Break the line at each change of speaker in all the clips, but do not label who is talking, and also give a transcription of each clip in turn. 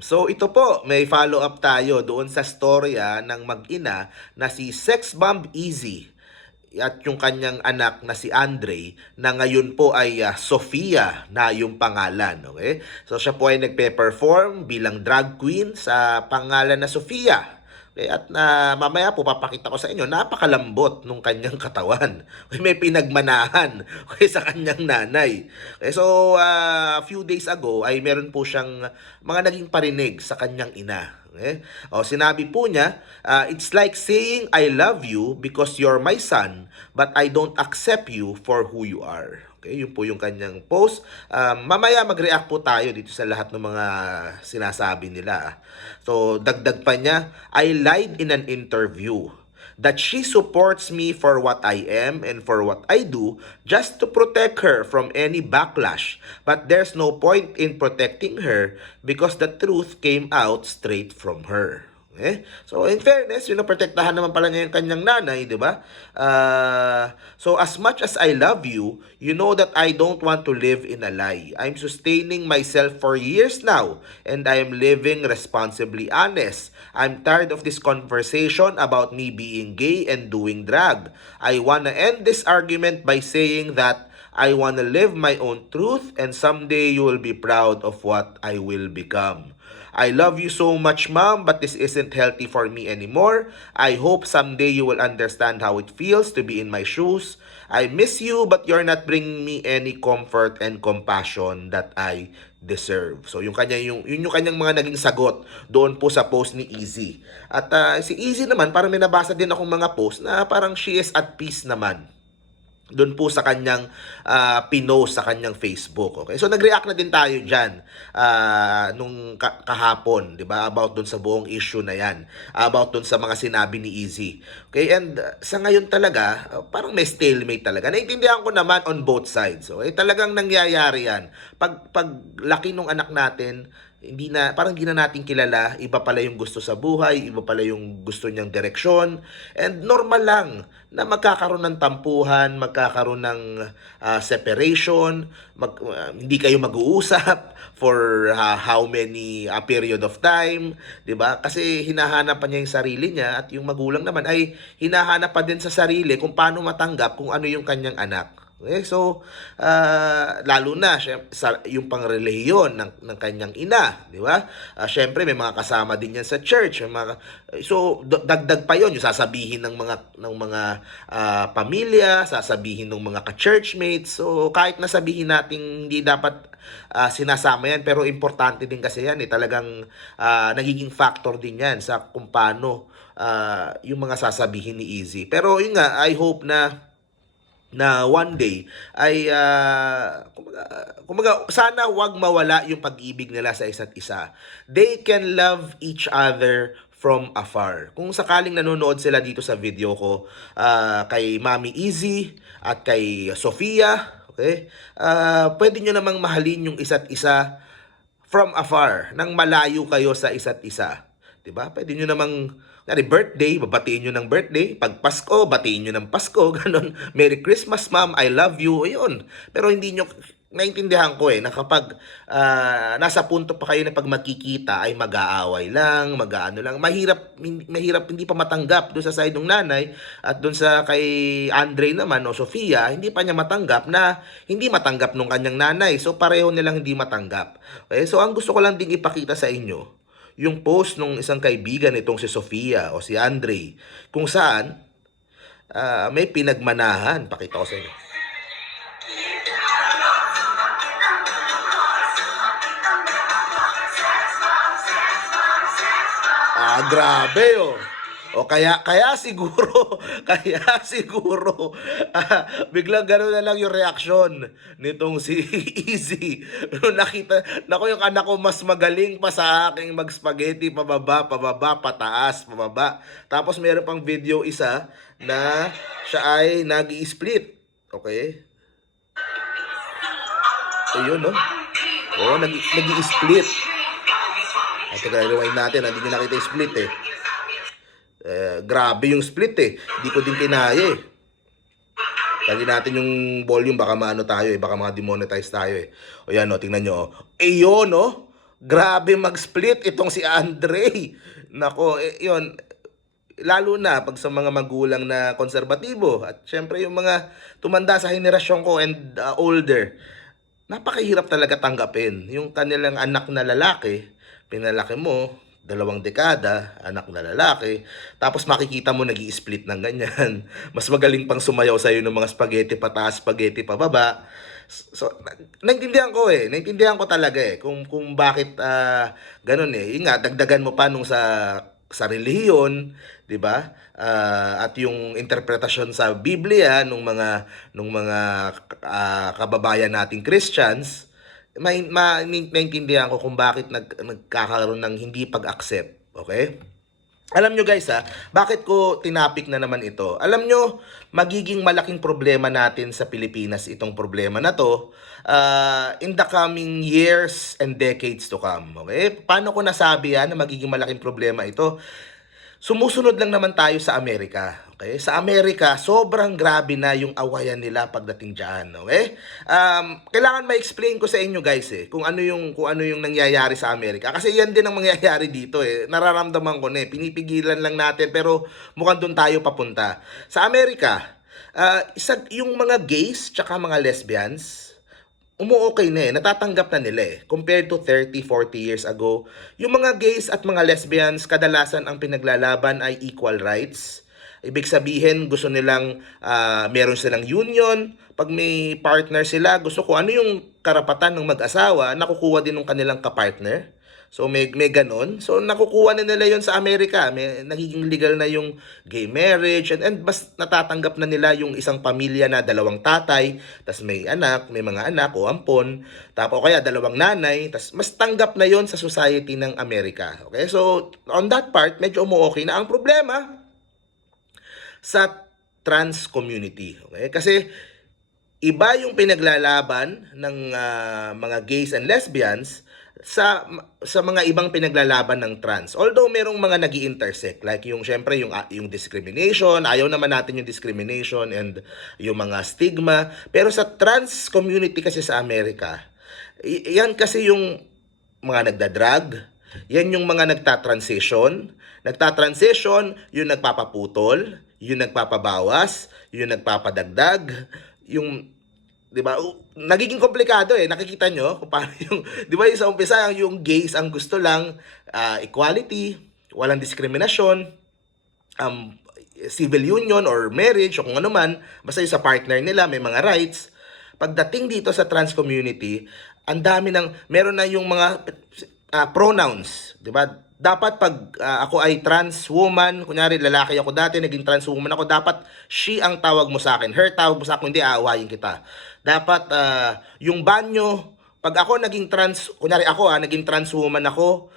So ito po, may follow-up tayo doon sa storya ng mag-ina na si Sex Bomb Easy at yung kanyang anak na si Andre na ngayon po ay ah, Sofia na yung pangalan. Okay? So siya po ay nagpe-perform bilang drag queen sa pangalan na Sofia. Okay, at na mamaya po papakita ko sa inyo, napakalambot nung kanyang katawan. May pinagmanahan sa kanyang nanay. Okay, so, ah, a few days ago ay meron po siyang mga naging parinig sa kanyang ina. Okay? O, sinabi po niya, ah, it's like saying I love you because you're my son, but I don't accept you for who you are. Okay, yun po yung kanyang post. Um, mamaya mag-react po tayo dito sa lahat ng mga sinasabi nila. So, dagdag pa niya, I lied in an interview that she supports me for what I am and for what I do just to protect her from any backlash. But there's no point in protecting her because the truth came out straight from her. Okay? So, in fairness, yun, protektahan naman pala niya yung kanyang nanay, di ba? Uh, so, as much as I love you, you know that I don't want to live in a lie. I'm sustaining myself for years now, and I am living responsibly honest. I'm tired of this conversation about me being gay and doing drag. I wanna end this argument by saying that I wanna live my own truth, and someday you will be proud of what I will become. I love you so much, mom, but this isn't healthy for me anymore. I hope someday you will understand how it feels to be in my shoes. I miss you, but you're not bringing me any comfort and compassion that I deserve. So yung kanya yung yun yung kanyang mga naging sagot doon po sa post ni Easy. At ah, si Easy naman parang may nabasa din akong mga post na parang she is at peace naman doon po sa kanyang ah, pinost sa kanyang Facebook. Okay? So nag-react na din tayo diyan nung ka- kahapon, 'di ba? About doon sa buong issue na 'yan. About doon sa mga sinabi ni Easy. Okay? And uh, sa ngayon talaga, uh, parang may stalemate talaga. Naintindihan ko naman on both sides. Okay? Talagang nangyayari 'yan. Pag pag laki nung anak natin, hindi na parang hindi na natin kilala, iba pala yung gusto sa buhay, iba pala yung gusto niyang direksyon. And normal lang na magkakaroon ng tampuhan, magkakaroon ng ah, separation, mag, ah, hindi kayo mag-uusap for ah, how many a period of time, 'di ba? Kasi hinahanap pa niya yung sarili niya at yung magulang naman ay hinahanap pa din sa sarili kung paano matanggap kung ano yung kanyang anak. Okay, so ah, lalo na syem- sa yung pangrelihiyon ng ng kanyang ina, di ba? Ah, syempre may mga kasama din yan sa church, may mga so dagdag pa 'yon yung sasabihin ng mga ng mga ah, pamilya, sasabihin ng mga ka-churchmates. So kahit nasabihin nating hindi dapat ah, sinasama yan, pero importante din kasi yan eh talagang ah, nagiging factor din yan sa kung paano ah, yung mga sasabihin ni Easy. Pero yun nga, I hope na na one day ay ah, kumaga, kumaga, sana wag mawala yung pag-ibig nila sa isa't isa. They can love each other from afar. Kung sakaling nanonood sila dito sa video ko ah, kay Mami Easy at kay Sofia, okay? Ah, pwede nyo namang mahalin yung isa't isa from afar, nang malayo kayo sa isa't isa. 'Di ba? Pwede nyo namang Ngari, birthday, babatiin nyo ng birthday. Pag Pasko, batiin nyo ng Pasko. Ganon. Merry Christmas, ma'am. I love you. Ayun. Pero hindi nyo, naintindihan ko eh, na kapag ah, nasa punto pa kayo na pag magkikita ay mag-aaway lang, mag-ano lang. Mahirap, mahirap hindi pa matanggap doon sa side ng nanay at doon sa kay Andre naman o Sofia, hindi pa niya matanggap na hindi matanggap nung kanyang nanay. So pareho nilang hindi matanggap. Okay? So ang gusto ko lang ding ipakita sa inyo, yung post ng isang kaibigan nitong si Sofia o si Andre kung saan ah, may pinagmanahan. Pakita ko sa inyo. Ah, grabe oh. O kaya kaya siguro, kaya siguro ah, biglang gano'n na lang yung reaksyon nitong si Easy. Nung nakita, nako yung anak ko mas magaling pa sa aking mag-spaghetti pababa, pababa, pataas, pababa. Tapos meron pang video isa na siya ay nag split Okay? Ayun, no? Oo, nag nag-i-split. At teka, rewind natin. Hindi ko nakita yung split eh. Eh, grabe yung split eh. Hindi ko din kinaya eh. Lagi natin yung volume, baka maano tayo eh. Baka mga demonetize tayo eh. O yan, no, tingnan nyo. oh. Eh, yun, no? grabe mag-split itong si Andre. Nako, eh, yun, lalo na pag sa mga magulang na konserbatibo at syempre yung mga tumanda sa henerasyon ko and uh, older, napakahirap talaga tanggapin. Yung kanilang anak na lalaki, pinalaki mo, dalawang dekada, anak na lalaki, tapos makikita mo nag split ng ganyan. Mas magaling pang sumayaw sa'yo ng mga spaghetti pataas, spaghetti pababa. So, na- naintindihan ko eh. Naintindihan ko talaga eh. Kung, kung bakit ah, ganun eh. Yun nga, dagdagan mo pa nung sa sa relihiyon, 'di ba? Ah, at yung interpretasyon sa Biblia nung mga nung mga ah, kababayan nating Christians, may ma, maintindihan ko kung bakit nag, nagkakaroon ng hindi pag-accept. Okay? Alam nyo guys ha, bakit ko tinapik na naman ito? Alam nyo, magiging malaking problema natin sa Pilipinas itong problema na to uh, in the coming years and decades to come. Okay? Paano ko nasabi yan na magiging malaking problema ito? Sumusunod lang naman tayo sa Amerika. Okay? Sa Amerika, sobrang grabe na yung awayan nila pagdating diyan, okay? Um, kailangan ma-explain ko sa inyo guys eh kung ano yung kung ano yung nangyayari sa Amerika kasi yan din ang mangyayari dito eh. Nararamdaman ko na eh. Pinipigilan lang natin pero mukhang doon tayo papunta. Sa Amerika, ah, isa yung mga gays tsaka mga lesbians, umu-okay na eh. Natatanggap na nila eh. Compared to 30, 40 years ago, yung mga gays at mga lesbians, kadalasan ang pinaglalaban ay equal rights. Ibig sabihin, gusto nilang ah, meron silang union. Pag may partner sila, gusto ko ano yung karapatan ng mag-asawa, nakukuha din ng kanilang kapartner. So may may ganon. So nakukuha na nila 'yon sa Amerika. May nagiging legal na yung gay marriage and, and mas natatanggap na nila yung isang pamilya na dalawang tatay, tas may anak, may mga anak o ampon, tapos kaya dalawang nanay, tas mas tanggap na 'yon sa society ng Amerika. Okay? So on that part, medyo umu-okay na ang problema sa trans community. Okay? Kasi iba yung pinaglalaban ng ah, mga gays and lesbians sa sa mga ibang pinaglalaban ng trans. Although merong mga nag intersect like yung syempre yung ah, yung discrimination, ayaw naman natin yung discrimination and yung mga stigma, pero sa trans community kasi sa Amerika, yan kasi yung mga nagdadrag, yan yung mga nagta-transition. Nagta-transition, yung nagpapaputol, yung nagpapabawas, yung nagpapadagdag, yung 'di ba? Nagiging komplikado eh. Nakikita nyo kung paano yung 'di ba sa umpisa yung gays ang gusto lang ah, equality, walang diskriminasyon, um, civil union or marriage o kung ano man, basta yung sa partner nila may mga rights. Pagdating dito sa trans community, ang dami ng meron na yung mga ah, pronouns, 'di ba? Dapat pag ah, ako ay trans woman, kunyari lalaki ako dati, naging trans woman ako, dapat she ang tawag mo sa akin. Her tawag mo sa akin, hindi aawayin kita. Dapat ah, yung banyo, pag ako naging trans, kunyari ako ah, naging trans woman ako,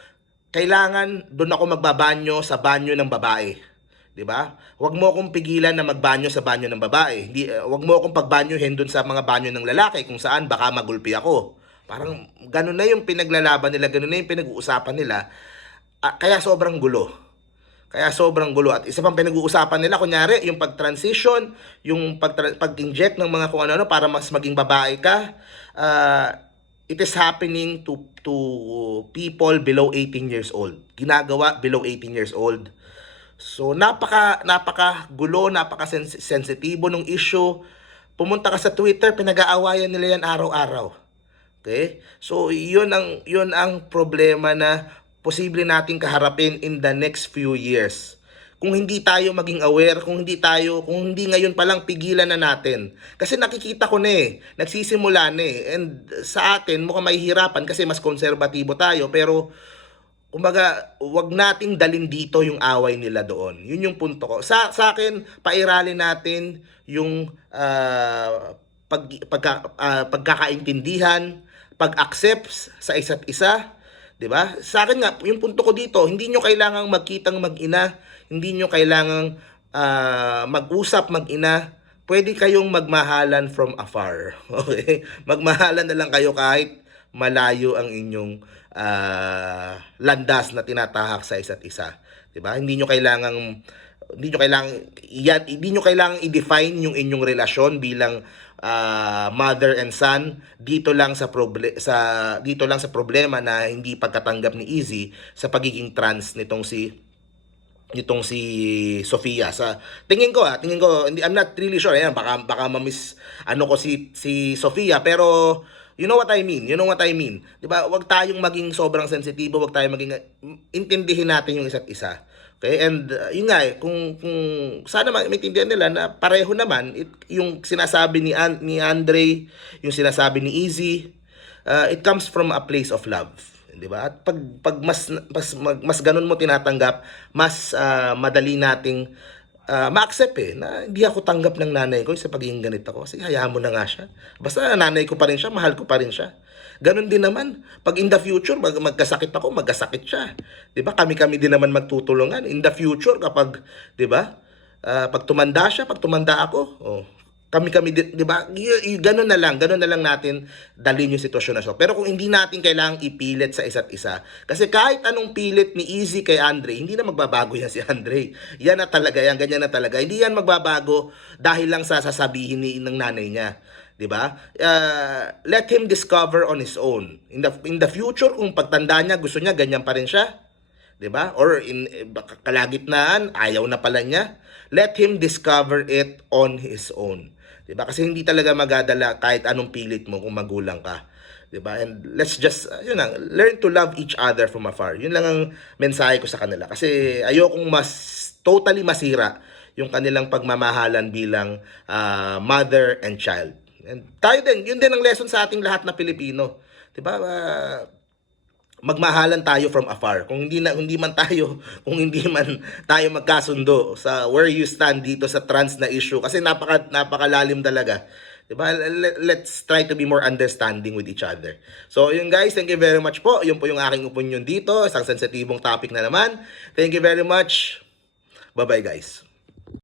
kailangan doon ako magbabanyo sa banyo ng babae. 'Di ba? Huwag mo akong pigilan na magbanyo sa banyo ng babae. Hindi uh, huwag mo akong pagbanyohin doon sa mga banyo ng lalaki kung saan baka magulpi ako. Parang ganun na yung pinaglalaban nila, ganun na yung pinag-uusapan nila. Ah, kaya sobrang gulo. Kaya sobrang gulo. At isa pang pinag-uusapan nila, kunyari, yung pag-transition, yung pag- pag-inject ng mga kung ano-ano para mas maging babae ka, ah, it is happening to to people below 18 years old. Ginagawa below 18 years old. So napaka napaka gulo, napaka sens- sensitibo ng issue. Pumunta ka sa Twitter, pinag-aawayan nila yan araw-araw. Okay? So, 'yun ang 'yun ang problema na posible nating kaharapin in the next few years. Kung hindi tayo maging aware, kung hindi tayo, kung hindi ngayon pa lang pigilan na natin. Kasi nakikita ko na eh, nagsisimula na eh. And sa atin, mukhang mahihirapan kasi mas konserbatibo tayo. Pero, kumbaga, wag nating dalin dito yung away nila doon. Yun yung punto ko. Sa, sa akin, pairalin natin yung ah, pag, pagka, ah, pagkakaintindihan, pag-accept sa isa't isa, 'di ba? Sa akin nga, yung punto ko dito, hindi nyo kailangang magkitang mag-ina, hindi nyo kailangang ah, mag-usap mag-ina. Pwede kayong magmahalan from afar. Okay? Magmahalan na lang kayo kahit malayo ang inyong ah, landas na tinatahak sa isa't isa. 'Di ba? Hindi nyo kailangang hindi nyo kailangang yan, hindi nyo kailangang i-define yung inyong relasyon bilang ah, mother and son dito lang sa proble- sa dito lang sa problema na hindi pagkatanggap ni Easy sa pagiging trans nitong si nitong si Sofia sa tingin ko ah tingin ko I'm not really sure. Ayan baka baka ma-miss ano ko si si Sofia pero you know what I mean? You know what I mean? 'di ba? Wag tayong maging sobrang sensitibo wag tayong maging intindihin natin yung isa't isa okay and uh, yun nga eh, kung kung sana ma- maintindihan nila na pareho naman it, yung sinasabi ni An- ni Andre yung sinasabi ni Easy uh, it comes from a place of love 'di ba? At pag pag mas mas mag- mas ganun mo tinatanggap, mas ah, madali nating ah, ma-accept eh na hindi ako tanggap ng nanay ko sa pagiging ganito ako. Kasi hayaan mo na nga siya. Basta nanay ko pa rin siya, mahal ko pa rin siya. Ganun din naman. Pag in the future, mag magkasakit ako, magkasakit siya. 'Di ba? Kami-kami din naman magtutulungan in the future kapag 'di ba? Ah, pag tumanda siya, pag tumanda ako, oh, kami-kami, di, di ba? Ganun na lang, ganun na lang natin dalhin yung sitwasyon na so. Pero kung hindi natin kailangang ipilit sa isa't isa, kasi kahit anong pilit ni Easy kay Andre, hindi na magbabago yan si Andre. Yan na talaga, yan, ganyan na talaga. Hindi yan magbabago dahil lang sa sasabihin ni ng nanay niya. 'Di ba? Uh, let him discover on his own. In the in the future kung pagtanda niya gusto niya ganyan pa rin siya, 'di ba? Or in eh, kalagitnaan, ayaw na pala niya. Let him discover it on his own. 'Di ba? Kasi hindi talaga magadala kahit anong pilit mo kung magulang ka. 'Di ba? And let's just uh, yun lang, learn to love each other from afar. Yun lang ang mensahe ko sa kanila kasi ayokong mas totally masira yung kanilang pagmamahalan bilang ah, mother and child. And tayo din, yun din ang lesson sa ating lahat na Pilipino. 'Di ba? Ah, magmahalan tayo from afar. Kung hindi na hindi man tayo, kung hindi man tayo magkasundo sa where you stand dito sa trans na issue kasi napaka napakalalim talaga. 'Di ba? Let- Let's try to be more understanding with each other. So, yun guys, thank you very much po. Yun po yung aking opinion dito, isang sensitibong topic na naman. Thank you very much. Bye-bye guys.